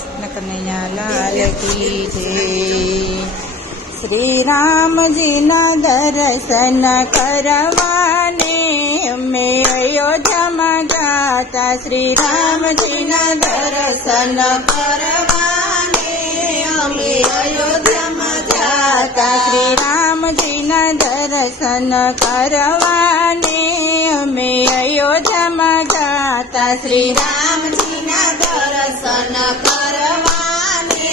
કૃષ્ણ કનૈયા લાલ કી જય। શ્રી રામજીના દર્શન કરવાને અમે અયોધ્યામાં જાતા। શ્રી રામજીના દર્શન કરવાને અમે અયોધ્યામાં જાતા। શ્રી રામજીના દર્શન કરવાને અમે અયોધ્યામાં જાતા। શ્રી રામજીના દર્શન કરવાને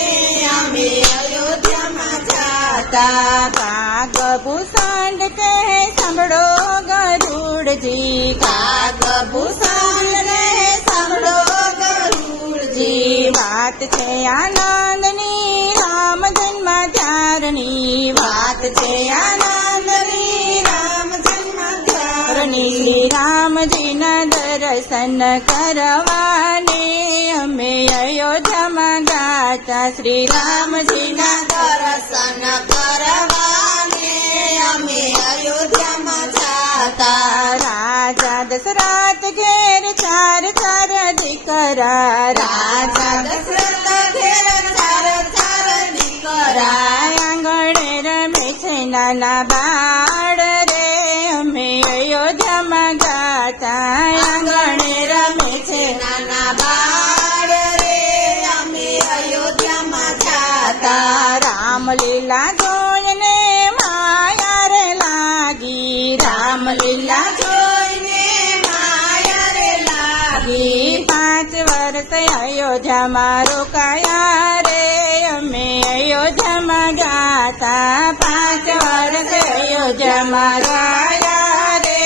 અમે અયોધ્યામાં જાતા। કાગભૂષણ કે સાંભળો ગરુડજી, કાગભૂષણ ને સાંભળો ગરુડજી। વાત છે આનંદની રામ જન્મ ત્યારની, વાત છે આનંદની રામ જન્મ ત્યારની। શ્રી રામજીના દર્શન કરવાને અમે અયોધ્યામાં ગાતા। શ્રી રામજીના દર્શન કરવાને અમે અયોધ્યામાં જાતા। રાજા દશરથ ઘેર ચાર ચાર દીકરા, રાજા દશરથ ઘેર ચાર ચાર દીકરા। આંગણે રમે છે નાના બાળ રે અમે અયોધ્યામાં ગાતા। આંગણે રમે છે નાના બાળ રે અમે અયોધ્યામાં જાતા। રામલીલા જોઈને માયા રે લાગી, રામલીલા જોઈને માયા રે લાગી। 5 વર્ષ અયોધ્યામાં રોકાયા રે અમે અયોધ્યામાં ગાતા। 5 વર્ષ અયોધ્યામાં રોકાયા રે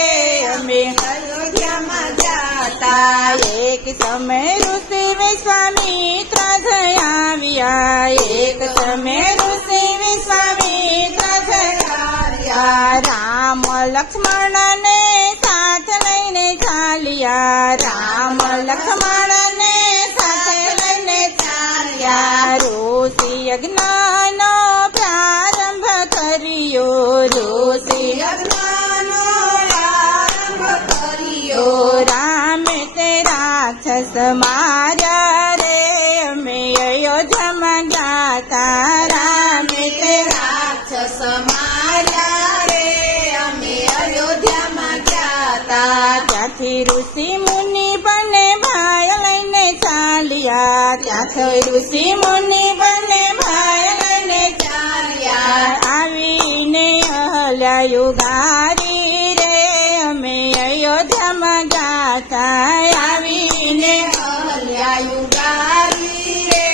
અમે અયોધ્યામાં જાતા। એક સમય ઋષિ વિશ્વામિત્ર જઈ આવ્યા, એક સમય ઋષિ વિશ્વામિત્ર જઈ આવ્યા। રામ લક્ષ્મણ ને સાથે લઈને ચાલ્યા, રામ લક્ષ્મણ ને સાથે લઈને ચાલ્યા। ઋષિ યજ્ઞનો પ્રારંભ કર્યો, ઋષિ યજ્ઞનો પ્રારંભ કર્યો। રામે તે રાક્ષસ માર્યા રે અમે અયોધ્યામાં ગાતા। રામે તે રાક્ષસ માર્યા રે અમે અયોધ્યામાં જાતા। ત્યાંથી ઋષિ મુનિ બંને ભાઈ લઈને ચાલ્યા, ત્યાંથી ઋષિ મુનિ બંને ભાઈ લઈને ચાલ્યા। આવીને અહલ્યા ગારી રે અમે અયોધ્યામાં ગાતા। આવીને અહલ્યા ગારી રે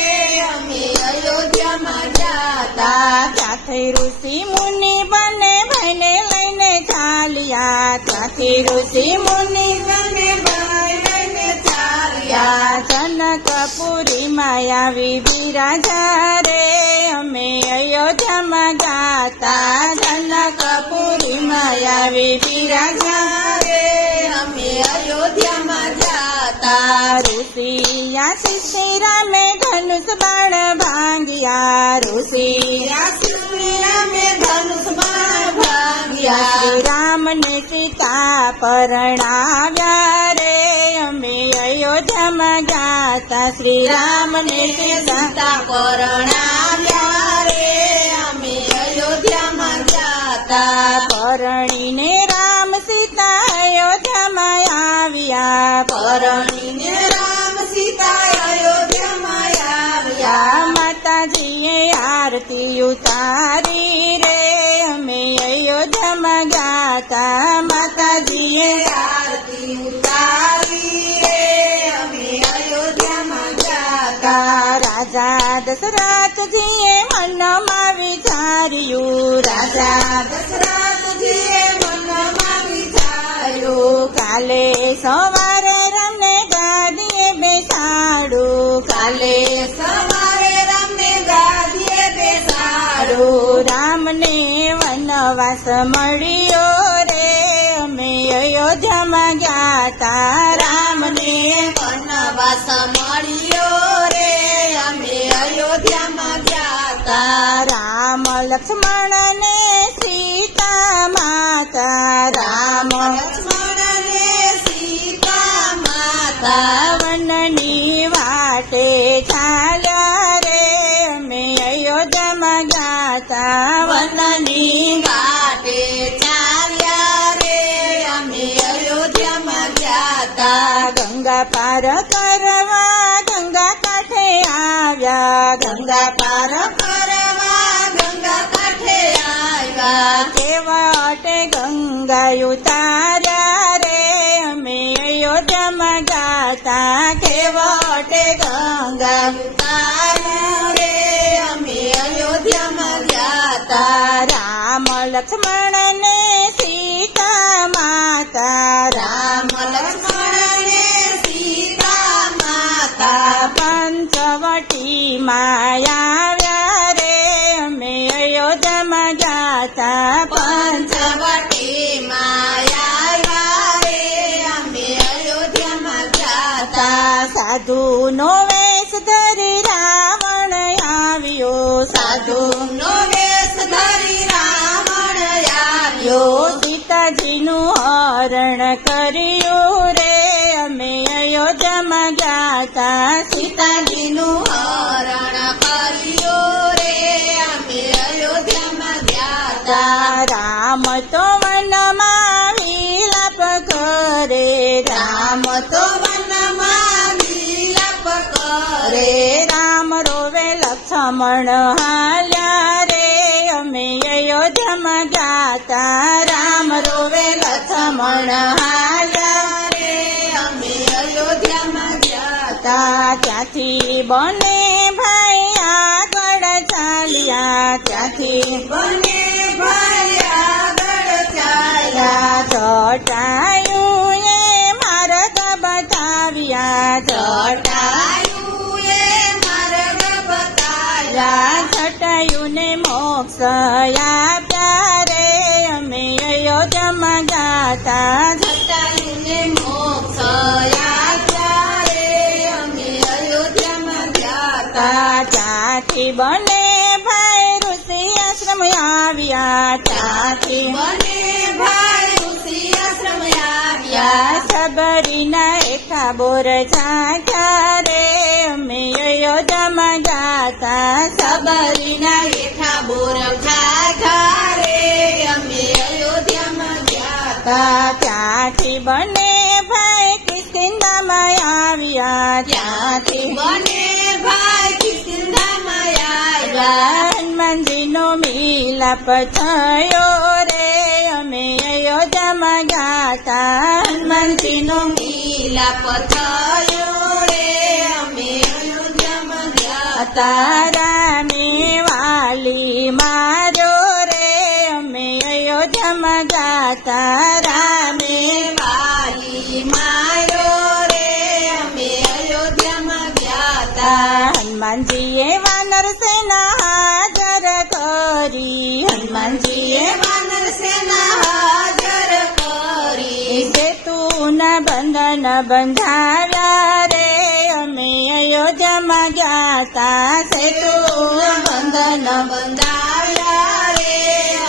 અમે અયોધ્યામાં જાતા। ત્યાંથી ઋષિ મુનિ બંને ભાઈને લઈને ચાલ્યા, ત્યાંથી ઋષિ મુનિ બંને ભાઈ લઈને ચાલ્યા। જનકપુરીમાં આવી બિરાજા રે અમે અયોધ્યામાં ગાતા। જનકપુરીમાં આવી બિરાજા રે અમે અયોધ્યામાં જાતા। ઋષિ આશિષ રામે ધનુષ બાણ ભાંગ્યા, ઋષિ આશિષ રામે ધનુષ બાણ ભાંગ્યા। શ્રી રામને સીતા પરણાવ્યા રે અમે અયોધ્યામાં ગાતા। શ્રી રામને સીતા પરણાવ્યા રે અમે અયોધ્યામાં જાતા। પરણીને રામ સીતા અયોધ્યામાં આવ્યા, પરણીને રામ સીતા અયોધ્યામાં આવ્યા। માતાજીએ આરતી ઉતારી રે અમે અયોધ્યામાં ગાતા। માતાજીએ આરતી ઉતારી રે અમે અયોધ્યામાં જાતા। રાજા દશરથજીએ મનમાં વિચાર્યું, રાજા દશરથજીએ મનમાં વિચાર્યું, કાલે સવારે રામને ગાદીએ બેસાડું, કાલે સવારે રામને ગાદીએ બેસાડું। રામને વનવાસ મળ્યો રે અમે અયોધ્યામાં ગાતા। રામને વનવાસ મળ્યો રે અમે અયોધ્યામાં જાતા। રામ લક્ષ્મણ ને સીતા માતા, રામ લક્ષ્મણ ને સીતા માતા। વનની વાટે ચાલ્યા પાર કરવા ગંગા કાંઠે આવ્યા, ગંગા પાર કરવા ગંગા કાંઠે આવ્યા. કેવટે ગંગા ઉતાર્યા રે અમે અયોધ્યામાં ગાતા, કેવટે ગંગા ઉતાર્યા રે અમે અયોધ્યામાં ગયા તા. રામ લક્ષ્મણ ને સીતા માતા, રામ લક્ષ્મણ ને સીતા માતા. પંચવટી માં આવ્યા રે અમે અયોધ્યામાં ગાતા, પંચવટી માં આવ્યા રે અમે અયોધ્યામાં ગયા તા. સાધુ નો વેશ ધરી રાવણ આવ્યો, સાધુનો વેશ ધરી રાવણ આવ્યો. સીતાજીનું હરણ કર્યું રે અમે અયોધ્યામાં ગાતા, સીતાજીનું હરણ કર્યું રે અમે અયોધ્યામાં ગયા તા. રામ તો વનમાં વિલાપ કરે, રામ તો વનમાં વિલાપ કરે. રામ રોવે લક્ષ્મણ હાલ્યા રે અમે અયોધ્યામાં ગાતા, રામ રોવે લક્ષ્મણ હાલ્યા રે અમે અયોધ્યામાં ગયા તા. ત્યાંથી બને ભાઈ આગળ ચાલ્યા, ત્યાંથી બને ભાઈ આગળ ચાલ્યા. જટાયુએ માર્ગ બતાવ્યા, જટાયુએ માર્ગ બતાવ્યા. જટાયુને મોક્ષ આપ્યા રે અમે અયોધ્યામાં ગાતા, જટાયુને મોક્ષ આપ્યા રે અમે અયોધ્યામાં ગયા તા. ત્યાંથી બને ભાઈ ઋષિ આશ્રમ આવ્યા, ત્યાંથી બને ભાઈ ઋષિ આશ્રમ આવ્યા. સબરીના એકા બોર છાંટ્યા રે અમે અયોધ્યામાં ગાતા, સબરીના હેઠા બોર ખાધા રે અમે અયોધ્યામાં ગયા તા. ત્યાંથી બને ભાઈ કિષ્કિંધામાં આવ્યા, ત્યાંથી બને ભાઈ કિષ્કિંધામાં આવ્યા. હનુમાનજીનો મિલાપ થયો રે અમે અયોધ્યામાં ગાતા, હનુમાનજીનો મિલાપ થયો રે અમે અયોધ્યામાં ગયા તા. તારામે વાલી માર્યો રે અમે અયોધ્યામાં ગાતા, રામે વાલી માર્યો રે અમે અયોધ્યામાં ગયા તા. હનુમાનજીએ વાનર સેના હાજર કરી, હનુમાનજીએ વાનર સેના હાજર કરી. સેતુના બંધન બંધાવ્યા રે અમે અયોધ્યામાં ગાતા, સેતુના બંધન બંધાવ્યા રે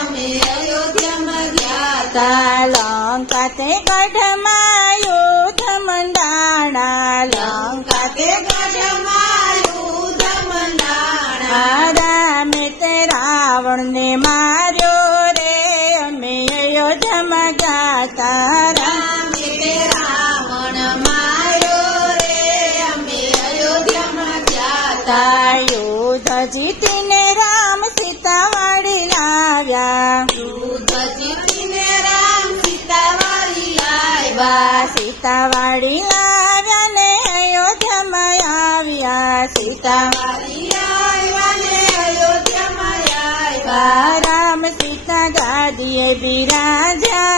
અમે અયોધ્યામાં ગયા તા. લંકા તે ગઢમાં યુદ્ધ મંડાણા, લંકા તે ગઢમાં યુદ્ધ મંડાણા. રામે તે રાવણને માર્યો રે અમે અયોધ્યામાં ગાતા, રામે તે રાવણ માર્યો રે અમે અયોધ્યામાં ગયા તા. યુદ્ધ જીતીને રામ સીતા વાળી લાવ્યા, યુદ્ધ જીતીને રામ સીતા વાળી આવ્યા. સીતા વાળી લાવ્યા ને અયોધ્યામાં આવ્યા, સીતા વાળી આવ્યા ને અયોધ્યામાં આવ્યા. રામ સીતા ગાદીએ બિરાજ્યા